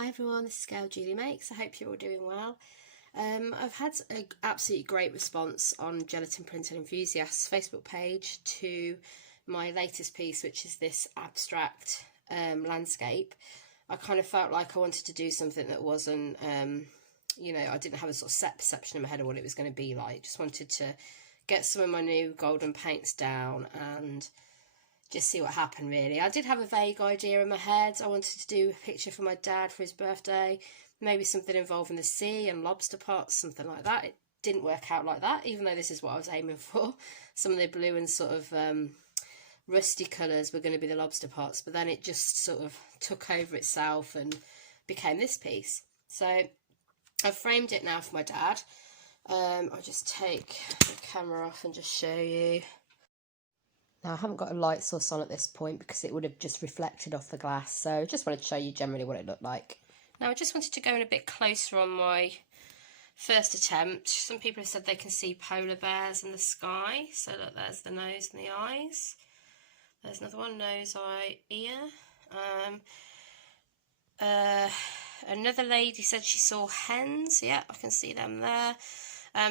Hi everyone, this is Girl Julie Makes. I hope you're all doing well. I've had an absolutely great response on Gelatin Printing Enthusiasts Facebook page to my latest piece, which is this abstract landscape. I kind of felt like I wanted to do something that wasn't, I didn't have a sort of set perception in my head of what it was going to be like. Just wanted to get some of my new golden paints down and just see what happened, really. I did have a vague idea in my head. I wanted to do a picture for my dad for his birthday, maybe something involving the sea and lobster pots, something like that. It didn't work out like that, even though this is what I was aiming for. Some of the blue and sort of rusty colours were going to be the lobster pots, but then it just sort of took over itself and became this piece. So I've framed it now for my dad. I'll just take the camera off and just show you. Now, I haven't got a light source on at this point because it would have just reflected off the glass, so I just wanted to show you generally what it looked like. Now, I just wanted to go in a bit closer on my first attempt. Some people have said they can see polar bears in the sky, so look, there's the nose and the eyes. There's another one, nose, eye, ear. Another lady said she saw hens. Yeah, I can see them there.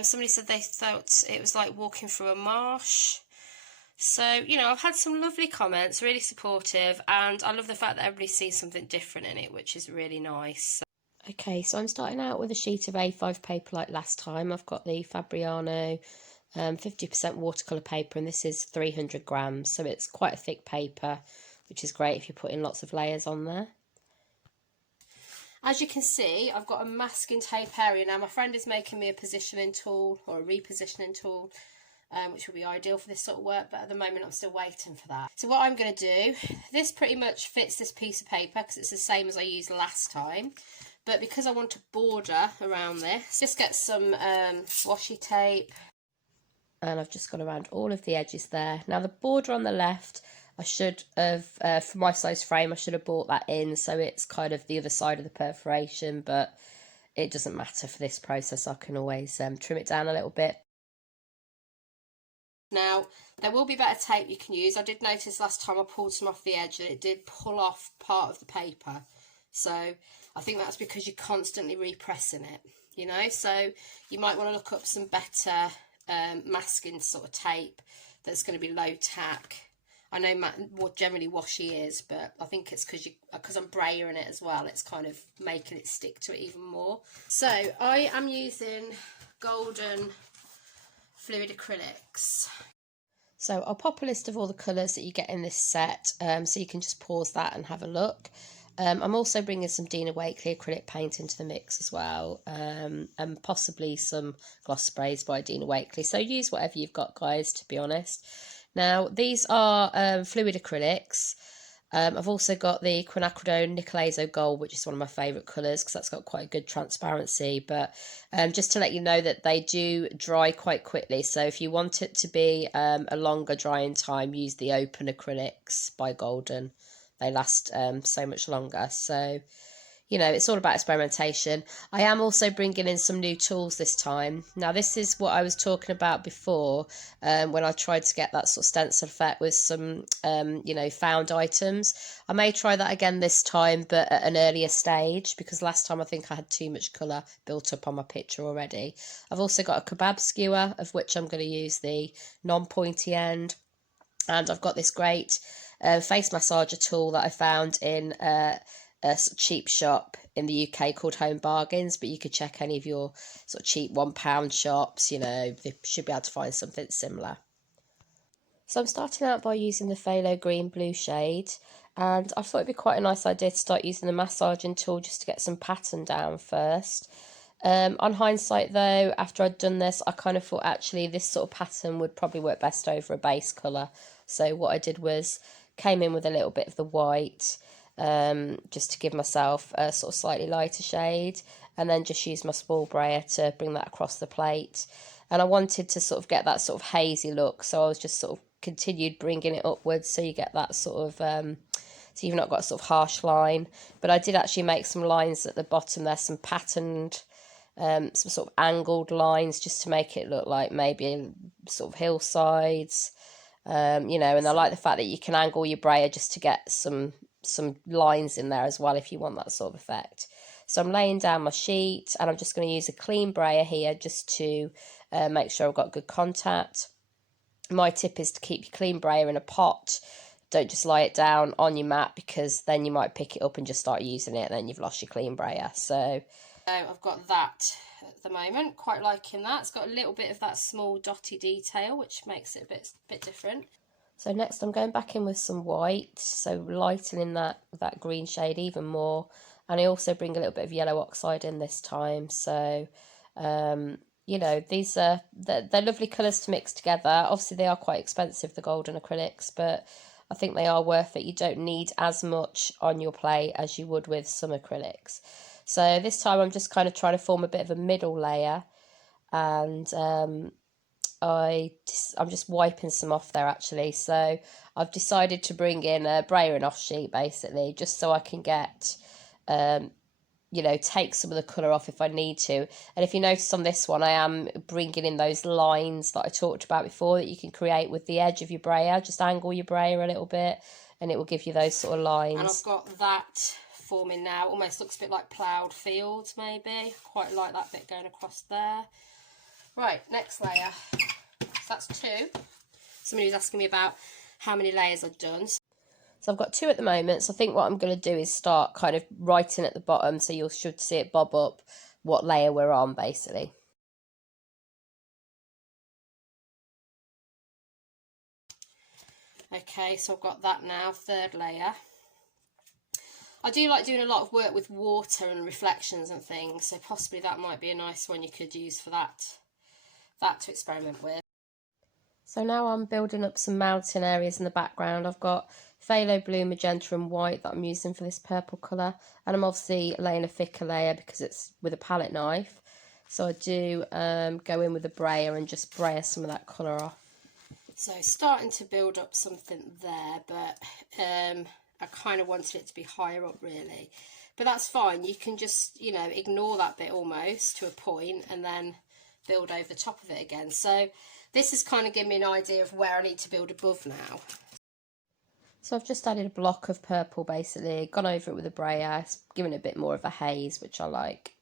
Somebody said they felt it was like walking through a marsh. So, I've had some lovely comments, really supportive, and I love the fact that everybody sees something different in it, which is really nice. Okay, so I'm starting out with a sheet of A5 paper like last time. I've got the Fabriano 50% watercolour paper, and this is 300 grams, so it's quite a thick paper, which is great if you're putting lots of layers on there. As you can see, I've got a masking tape area. Now, my friend is making me a positioning tool, or a repositioning tool, which will be ideal for this sort of work, but at the moment I'm still waiting for that. So what I'm going to do, this pretty much fits this piece of paper because it's the same as I used last time, but because I want a border around this, just get some washi tape, and I've just gone around all of the edges there. Now, the border on the left, I should have, for my size frame, I should have brought that in so it's kind of the other side of the perforation, but it doesn't matter for this process. I can always trim it down a little bit. Now, there will be better tape you can use. I did notice last time I pulled some off the edge that it did pull off part of the paper. So I think that's because you're constantly repressing it, So you might want to look up some better masking sort of tape that's going to be low tack. I know what generally washi is, but I think it's because I'm brayering it as well. It's kind of making it stick to it even more. So I am using golden Fluid Acrylics. So I'll pop a list of all the colours that you get in this set, so you can just pause that and have a look. I'm also bringing some Dina Wakley acrylic paint into the mix as well, and possibly some gloss sprays by Dina Wakley. So use whatever you've got, guys, to be honest. Now, these are Fluid Acrylics. I've also got the Quinacrodone Nickel Azo Gold, which is one of my favourite colours because that's got quite a good transparency. But just to let you know that they do dry quite quickly. So if you want it to be a longer drying time, use the Open Acrylics by Golden. They last so much longer. So, it's all about experimentation. I am also bringing in some new tools this time. Now, this is what I was talking about before when I tried to get that sort of stencil effect with some, found items. I may try that again this time, but at an earlier stage, because last time I think I had too much colour built up on my picture already. I've also got a kebab skewer, of which I'm going to use the non-pointy end. And I've got this great face massager tool that I found in a cheap shop in the UK called Home Bargains, but you could check any of your sort of cheap £1 shops, they should be able to find something similar. So I'm starting out by using the phthalo green blue shade, and I thought it'd be quite a nice idea to start using the massaging tool just to get some pattern down first. On hindsight though, after I'd done this, I kind of thought actually this sort of pattern would probably work best over a base colour. So what I did was came in with a little bit of the white, just to give myself a sort of slightly lighter shade, and then just use my small brayer to bring that across the plate. And I wanted to sort of get that sort of hazy look, so I was just sort of continued bringing it upwards so you get that sort of so you've not got a sort of harsh line. But I did actually make some lines at the bottom there, some patterned some sort of angled lines, just to make it look like maybe sort of hillsides. And I like the fact that you can angle your brayer just to get some some lines in there as well if you want that sort of effect. So I'm laying down my sheet, and I'm just going to use a clean brayer here just to make sure I've got good contact. My tip is to keep your clean brayer in a pot. Don't just lie it down on your mat, because then you might pick it up and just start using it, and then you've lost your clean brayer. So I've got that at the moment, quite liking that. It's got a little bit of that small dotty detail, which makes it a bit different. So next I'm going back in with some white, so lightening that green shade even more. And I also bring a little bit of yellow oxide in this time. So you know, these are they're lovely colours to mix together. Obviously they are quite expensive, the golden acrylics, but I think they are worth it. You don't need as much on your plate as you would with some acrylics. So this time I'm just kind of trying to form a bit of a middle layer, and I'm just wiping some off there actually. So I've decided to bring in a brayering off sheet basically, just so I can get you know, take some of the colour off if I need to. And if you notice on this one, I am bringing in those lines that I talked about before that you can create with the edge of your brayer. Just angle your brayer a little bit and it will give you those sort of lines. And I've got that forming now. Almost looks a bit like ploughed fields maybe. Quite like that bit going across there. Right, next layer. So that's 2. Somebody was asking me about how many layers I've done. So I've got 2 at the moment, so I think what I'm going to do is start kind of writing at the bottom, so you should see it bob up what layer we're on, basically. Okay, so I've got that now, 3rd layer. I do like doing a lot of work with water and reflections and things, so possibly that might be a nice one you could use for that to experiment with. So now I'm building up some mountain areas in the background. I've got phthalo blue, magenta and white that I'm using for this purple colour. And I'm obviously laying a thicker layer because it's with a palette knife. So I do go in with a brayer and just brayer some of that colour off. So starting to build up something there, but I kind of wanted it to be higher up really. But that's fine. You can just, you know, ignore that bit almost to a point and then build over the top of it again. So this is kind of giving me an idea of where I need to build above now. So I've just added a block of purple basically, gone over it with a brayer, giving it a bit more of a haze, which I like.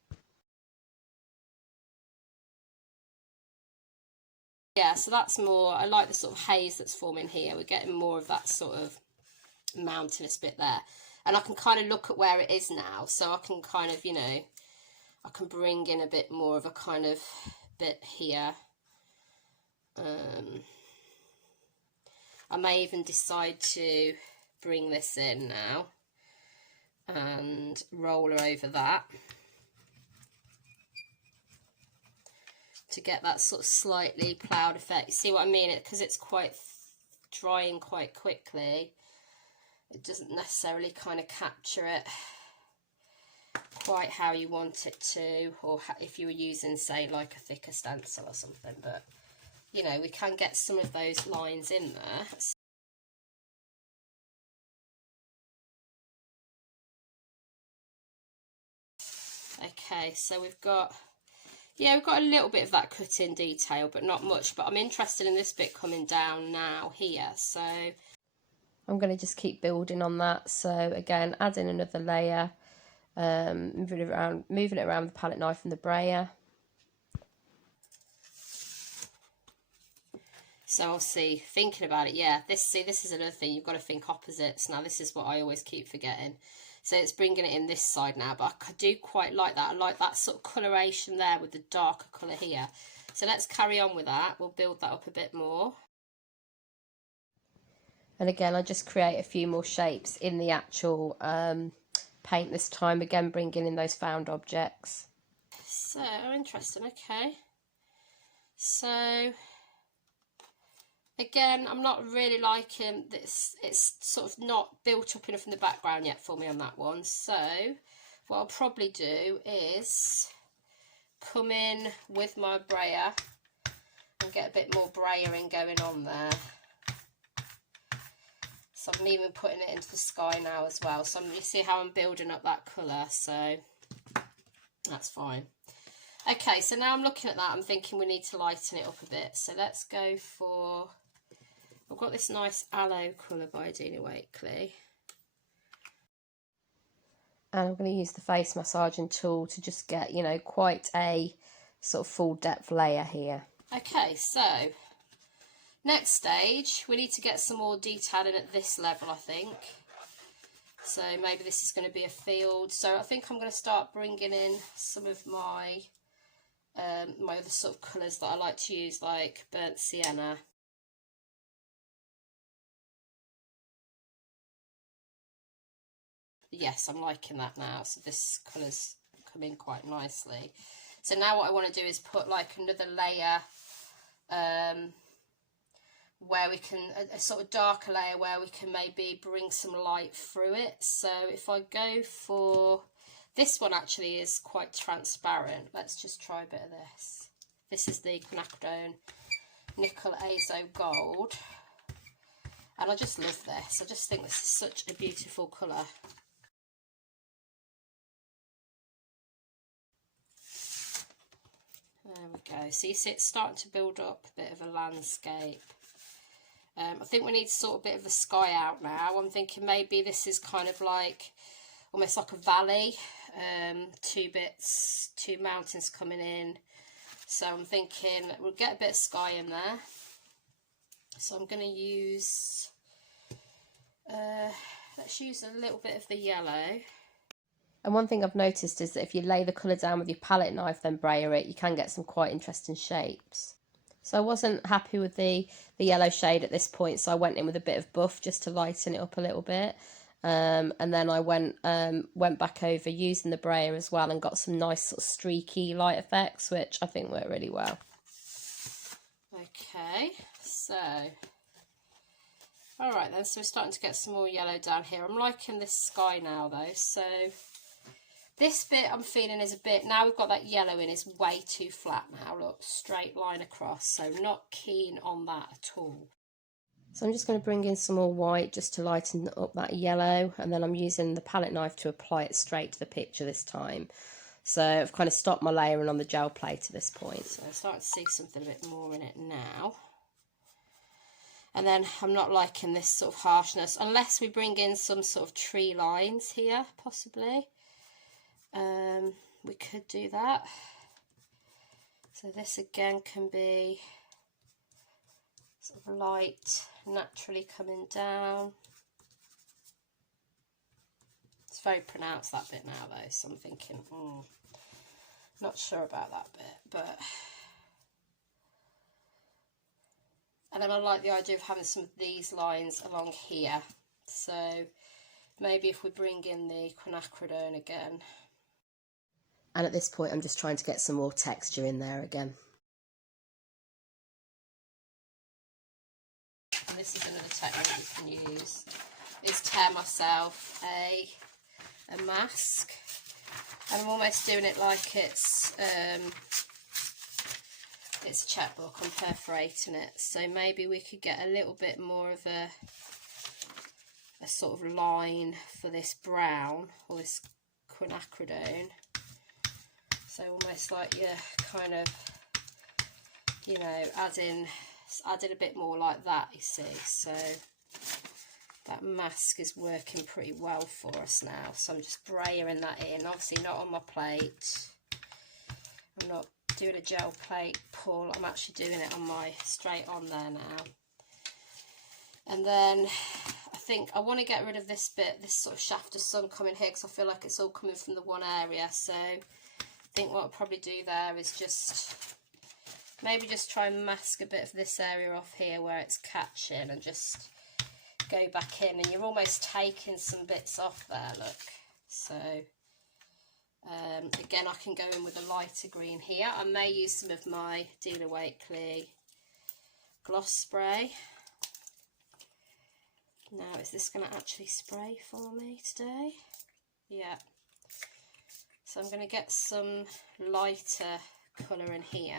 Yeah, so that's more, I like the sort of haze that's forming here. We're getting more of that sort of mountainous bit there. And I can kind of look at where it is now, so I can kind of, you know, I can bring in a bit more of a kind of bit here. I may even decide to bring this in now and roller over that to get that sort of slightly ploughed effect. You see what I mean? Because it's quite drying quite quickly, it doesn't necessarily kind of capture it quite how you want it to, or if you were using, say, like a thicker stencil or something. But you know, we can get some of those lines in there. Okay, so we've got a little bit of that cut-in detail, but not much. But I'm interested in this bit coming down now here, so I'm going to just keep building on that. So again, add in another layer, moving it around with the palette knife and the brayer. So obviously thinking about it, yeah, this is another thing, you've got to think opposites. Now this is what I always keep forgetting. So it's bringing it in this side now, but I do quite like that. I like that sort of coloration there with the darker colour here. So let's carry on with that. We'll build that up a bit more. And again, I just create a few more shapes in the actual paint this time, again bringing in those found objects. So interesting. Okay, so again, I'm not really liking this. It's sort of not built up enough in the background yet for me on that one. So what I'll probably do is come in with my brayer and get a bit more brayering going on there. So I'm even putting it into the sky now as well. So you see how I'm building up that colour, so that's fine. Okay, so now I'm looking at that, I'm thinking we need to lighten it up a bit. So let's go for, I've got this nice Aloe colour by Dina Wakley. And I'm going to use the face massaging tool to just get, you know, quite a sort of full depth layer here. Okay, so next stage, we need to get some more detailing at this level, I think. So maybe this is going to be a field. So I think I'm going to start bringing in some of my my other sort of colours that I like to use, like burnt sienna. Yes, I'm liking that now. So this colour's come in quite nicely. So now what I want to do is put like another layer where we can, a sort of darker layer where we can maybe bring some light through it. So if I go for, this one actually is quite transparent. Let's just try a bit of this. This is the Quinacrodone Nickel Azo Gold. And I just love this. I just think this is such a beautiful colour. There we go. So you see it's starting to build up a bit of a landscape. I think we need sort of a bit of the sky out now. I'm thinking maybe this is kind of like, almost like a valley. Two mountains coming in. So I'm thinking we'll get a bit of sky in there. So I'm going to use, let's use a little bit of the yellow. And one thing I've noticed is that if you lay the colour down with your palette knife, then brayer it, you can get some quite interesting shapes. So I wasn't happy with the yellow shade at this point, so I went in with a bit of buff just to lighten it up a little bit. And then I went back over using the brayer as well and got some nice sort of streaky light effects, which I think worked really well. Okay, so all right then, so we're starting to get some more yellow down here. I'm liking this sky now though, so this bit I'm feeling is a bit, now we've got that yellow in, is way too flat now. Look, straight line across, so not keen on that at all. So I'm just going to bring in some more white just to lighten up that yellow, and then I'm using the palette knife to apply it straight to the picture this time. So I've kind of stopped my layering on the gel plate at this point. So I'm starting to see something a bit more in it now. And then I'm not liking this sort of harshness, unless we bring in some sort of tree lines here, possibly. We could do that. So this again can be sort of light, naturally coming down. It's very pronounced, that bit now though, so I'm thinking, not sure about that bit, but... And then I like the idea of having some of these lines along here. So maybe if we bring in the Quinacrodone again. And at this point I'm just trying to get some more texture in there again. And this is another technique you can use, is tear myself a mask. And I'm almost doing it like it's a checkbook. I'm perforating it. So maybe we could get a little bit more of a sort of line for this brown, or this Quinacrodone. So almost like you're kind of, you know, adding a bit more like that, you see. So that mask is working pretty well for us now. So I'm just brayering that in, obviously not on my plate. I'm not doing a gel plate pull, I'm actually doing it on my straight on there now. And then I think I want to get rid of this bit, this sort of shaft of sun coming here, because I feel like it's all coming from the one area. So I think what I'll probably do there is just maybe just try and mask a bit of this area off here where it's catching, and just go back in, and you're almost taking some bits off there, look. So again, I can go in with a lighter green here. I may use some of my Dina Wakley gloss spray. Now, is this going to actually spray for me today? Yeah. So I'm going to get some lighter colour in here,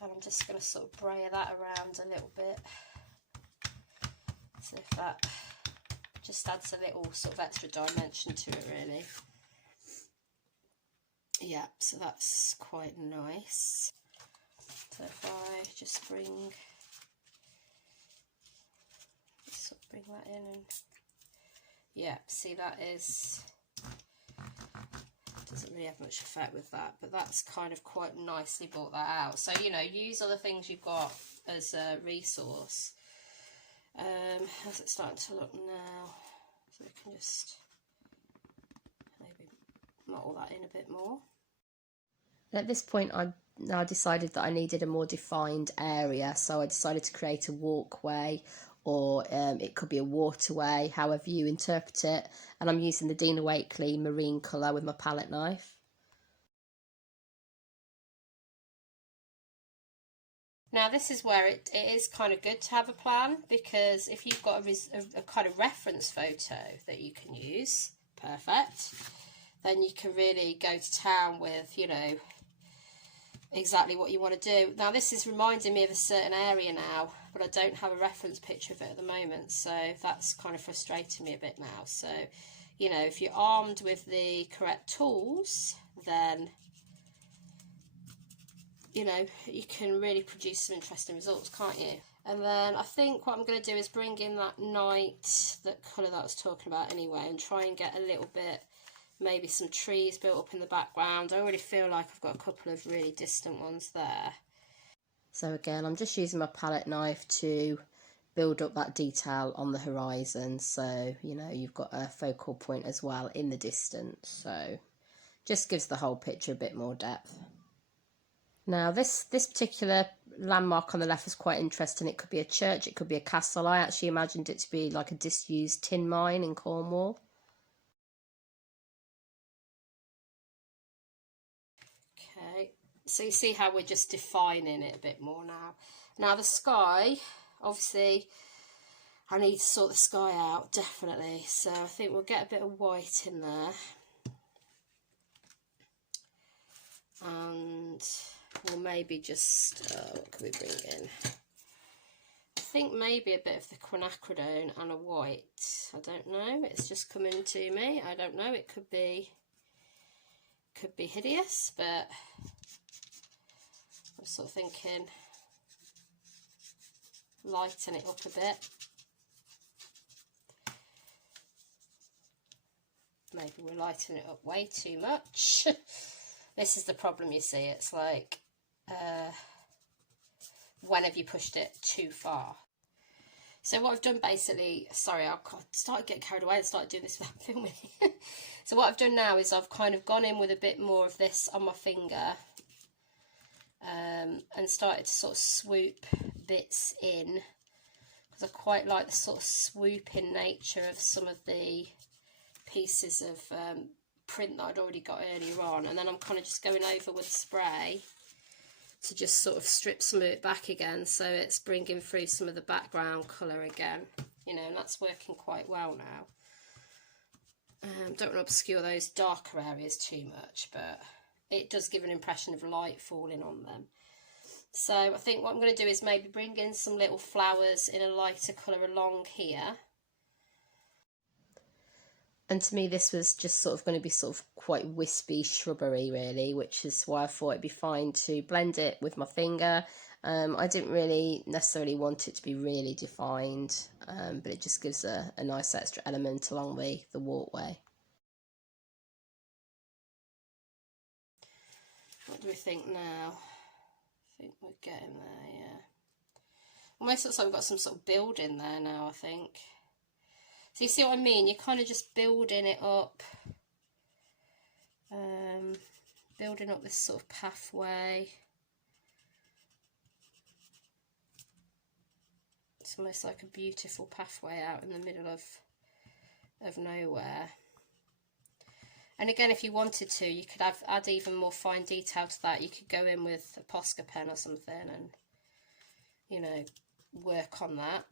and I'm just going to sort of brayer that around a little bit. So if that just adds a little sort of extra dimension to it, really. Yeah, so that's quite nice. So if I just bring that in, and yeah, see, that is Doesn't really have much effect with that, but that's kind of quite nicely brought that out. So, you know, use other things you've got as a resource. How's it starting to look now? So we can just maybe model that in a bit more. At this point, I now decided that I needed a more defined area, so I decided to create a walkway, or it could be a waterway, however you interpret it, and I'm using the Dina Wakley marine colour with my palette knife. Now this is where it is kind of good to have a plan, because if you've got a kind of reference photo that you can use, perfect, then you can really go to town with, you know, exactly what you want to do. Now this is reminding me of a certain area now, but I don't have a reference picture of it at the moment, so that's kind of frustrating me a bit now. So, you know, if you're armed with the correct tools, then, you know, you can really produce some interesting results, can't you? And then I think what I'm going to do is bring in that night, that colour that I was talking about anyway, and try and get a little bit, maybe some trees built up in the background. I already feel like I've got a couple of really distant ones there. So again, I'm just using my palette knife to build up that detail on the horizon, so, you know, you've got a focal point as well in the distance, so just gives the whole picture a bit more depth. Now this particular landmark on the left is quite interesting. It could be a church, it could be a castle. I actually imagined it to be like a disused tin mine in Cornwall. Okay, so you see how we're just defining it a bit more now. Now the sky, obviously I need to sort the sky out, definitely, so I think we'll get a bit of white in there, and we'll maybe just, what can we bring in? I think maybe a bit of the Quinacrodone and a white. I don't know, it's just coming to me. I don't know, it could be hideous, but I'm sort of thinking lighten it up a bit. Maybe we're lightening it up way too much. This is the problem, you see. It's like, when have you pushed it too far? So what I've done basically, sorry, I started getting carried away and started doing this without filming. So what I've done now is I've kind of gone in with a bit more of this on my finger, and started to sort of swoop bits in, because I quite like the sort of swooping nature of some of the pieces of print that I'd already got earlier on, and then I'm kind of just going over with spray to just sort of strip some of it back again, so it's bringing through some of the background colour again, you know, and that's working quite well now. Don't want to obscure those darker areas too much, but it does give an impression of light falling on them. So I think what I'm going to do is maybe bring in some little flowers in a lighter colour along here. And to me, this was just sort of going to be sort of quite wispy shrubbery, really, which is why I thought it'd be fine to blend it with my finger. I didn't really necessarily want it to be really defined, but it just gives a nice extra element along the walkway. What do we think now? I think we're getting there, yeah. Almost looks like we've got some sort of building there now, I think. So you see what I mean? You're kind of just building it up. Building up this sort of pathway. It's almost like a beautiful pathway out in the middle of nowhere. And again, if you wanted to, you could add even more fine detail to that. You could go in with a Posca pen or something and, you know, work on that.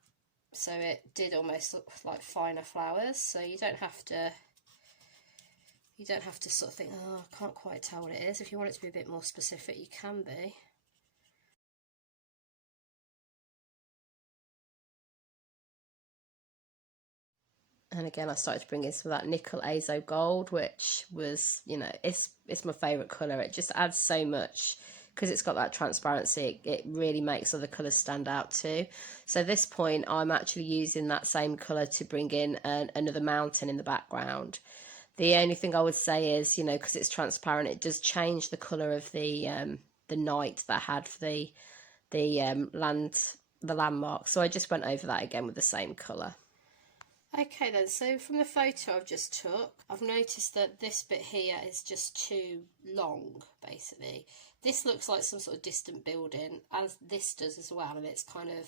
So it did almost look like finer flowers. So you don't have to sort of think, oh, I can't quite tell what it is. If you want it to be a bit more specific, you can be. And again, I started to bring in some of that nickel azo gold, which was, you know, it's my favourite colour. It just adds so much, because it's got that transparency. It really makes other colours stand out too. So at this point, I'm actually using that same colour to bring in another mountain in the background. The only thing I would say is, you know, because it's transparent, it does change the colour of the night that I had for the landmark. So I just went over that again with the same colour. Okay then, so from the photo I've just took, I've noticed that this bit here is just too long, basically. This looks like some sort of distant building, as this does as well, and it's kind of,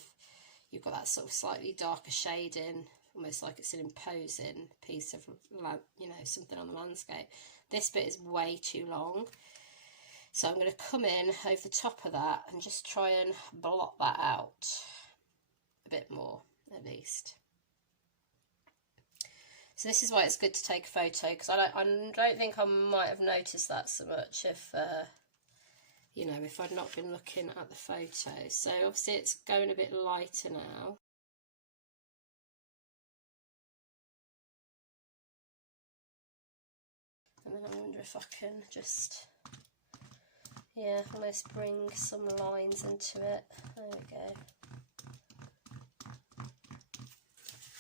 you've got that sort of slightly darker shading, almost like it's an imposing piece of, you know, something on the landscape. This bit is way too long. So I'm going to come in over the top of that and just try and blot that out a bit more, at least. So this is why it's good to take a photo, because I don't think I might have noticed that so much if, you know, if I'd not been looking at the photo. So obviously it's going a bit lighter now. And then I wonder if I can just, yeah, almost bring some lines into it. There we go.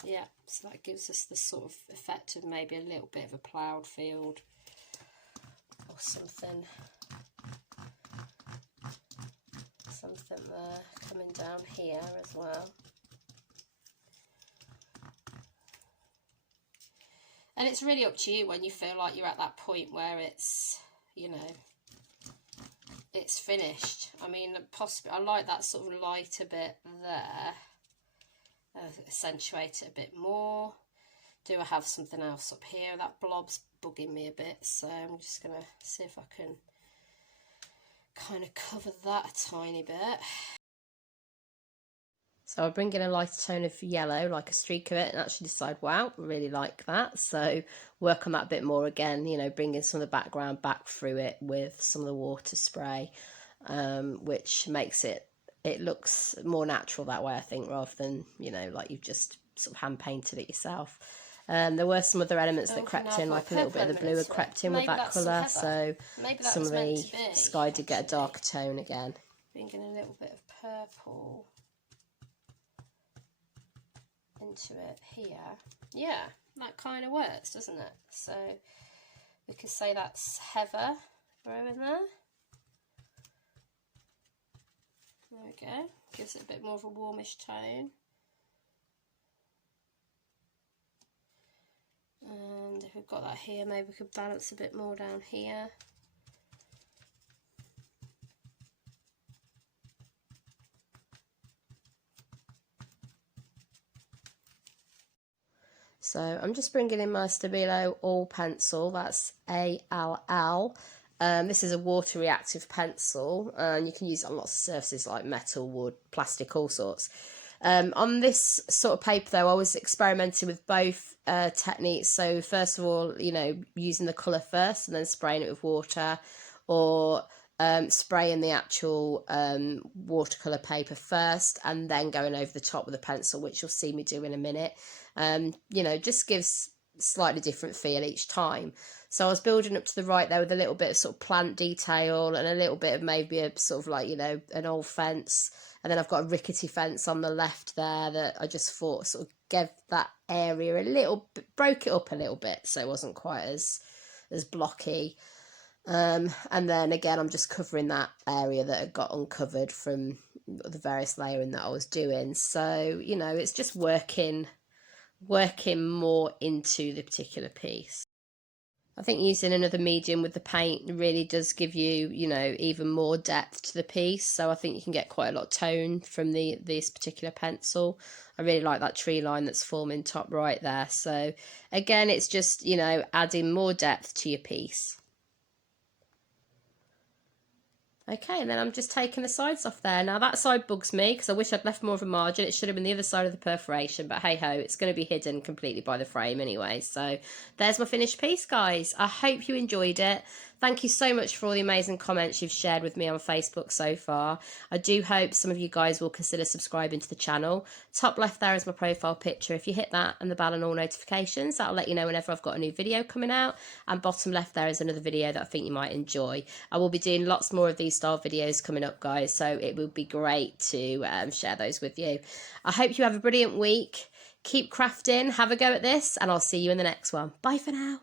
Yeah, so that gives us the sort of effect of maybe a little bit of a ploughed field or something. Something there coming down here as well. And it's really up to you when you feel like you're at that point where it's, you know, it's finished. I mean, possibly, I like that sort of lighter bit there. Accentuate it a bit more. Do I have something else up here? That blob's bugging me a bit, so I'm just going to see if I can kind of cover that a tiny bit. So I'll bring in a lighter tone of yellow, like a streak of it, and actually decide, wow, I really like that. So work on that a bit more again, you know, bringing some of the background back through it with some of the water spray, which makes it looks more natural that way, I think, rather than, you know, like you've just sort of hand painted it yourself. There were some other elements that crept in, like a little bit of the blue had crept in with that colour, so some of the sky did get a darker tone again. Bringing a little bit of purple into it here. Yeah, that kind of works, doesn't it? So we could say that's heather growing there. There we go. Gives it a bit more of a warmish tone. And if we've got that here, maybe we could balance a bit more down here. So I'm just bringing in my Stabilo All pencil, that's ALL. This is a water reactive pencil, and you can use it on lots of surfaces like metal, wood, plastic, all sorts. On this sort of paper though, I was experimenting with both techniques. So first of all, you know, using the colour first and then spraying it with water, or spraying the actual watercolour paper first and then going over the top with a pencil, which you'll see me do in a minute. You know, just gives slightly different feel each time. So I was building up to the right there with a little bit of sort of plant detail and a little bit of maybe a sort of like, you know, an old fence. And then I've got a rickety fence on the left there that I just thought sort of gave that area a little bit, broke it up a little bit so it wasn't quite as blocky. And then again, I'm just covering that area that had got uncovered from the various layering that I was doing. So, you know, it's just working more into the particular piece. I think using another medium with the paint really does give you, you know, even more depth to the piece. So I think you can get quite a lot of tone from this particular pencil. I really like that tree line that's forming top right there. So again, it's just, you know, adding more depth to your piece. Okay, and then I'm just taking the sides off there. Now that side bugs me because I wish I'd left more of a margin. It should have been the other side of the perforation, but hey ho, it's going to be hidden completely by the frame anyway. So there's my finished piece, guys. I hope you enjoyed it. Thank you so much for all the amazing comments you've shared with me on Facebook so far. I do hope some of you guys will consider subscribing to the channel. Top left there is my profile picture. If you hit that and the bell and all notifications, that'll let you know whenever I've got a new video coming out. And bottom left there is another video that I think you might enjoy. I will be doing lots more of these style videos coming up, guys, so it would be great to share those with you. I hope you have a brilliant week. Keep crafting, have a go at this, and I'll see you in the next one. Bye for now.